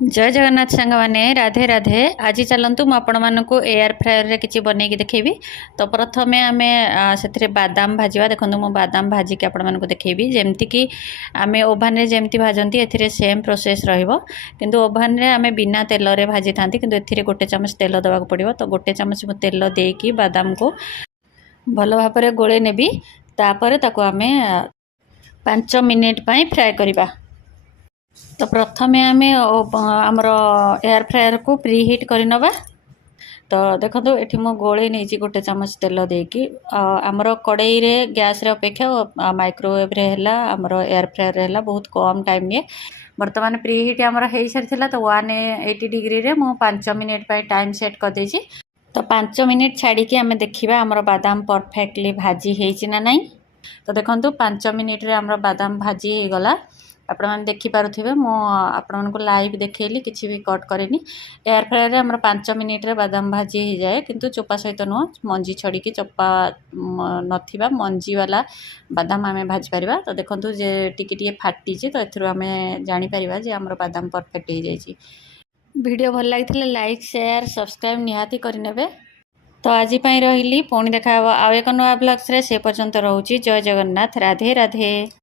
जय जगन्नाथ सांग मैंने राधे राधे। आज चलतु मुझे एयर फ्रायर किसी बनई देखेबी। तो प्रथम आम से बादाम भाजवा। देखो मुझे बादाम भाजिक आपको देखेबी जमती आम ओभान जमती भाजती ए सेम प्रोसेस रु ओभान आम बिना तेल भाजी था कि गोटे चामच तेल देवाक पड़ो। तो गोटे चामच तेल देकी बादाम को भल भाव में गोले नेबी। तापर ताको आम 5 मिनिट फ्राए करवा। तो प्रथम आम आमर एयर फ्रायर को प्री हिट करनवा। तो देखो ये मु गोले नहीं गोटे चामच तेल देकी आमर कड़ई रे गैस रे अपेक्षा माइक्रोवेव रे हैला आमर एयर फ्रायर हैला बहुत कम टाइम ये। बर्तमान प्री हिट आमर हो सारी। तो 180 डिग्री रे मु 5 मिनिट टाइम सेट कर देछि। तो 5 मिनिट छाड़ी आम देखा आमर बादाम परफेक्टली भाजी होना नहीं। तो देखो 5 मिनिट रे आमर बादाम भाजी हो गला। आपण मैंने देखिपे मुझे लाइव देखली किसी भी कट करेनि। एयर फ्रायर आम 5 मिनिट रे बादाम भाजी हो जाए किंतु चोपा सहित नुह मंजी छड़ी चोपा नथिबा मंजी वाला बादाम आम भाजी पारिबा। तो देखो जे टिके फाटी तो एम जापर जे आम बादाम परफेक्ट हो जाए। वीडियो भल लगी लाइक शेयर सब्सक्राइब निहाती करने। तो आज रही पुणी देखा आउ एक नुआ ब्लॉग्स रे से पर्यंत रोची। जय जगन्नाथ राधे राधे।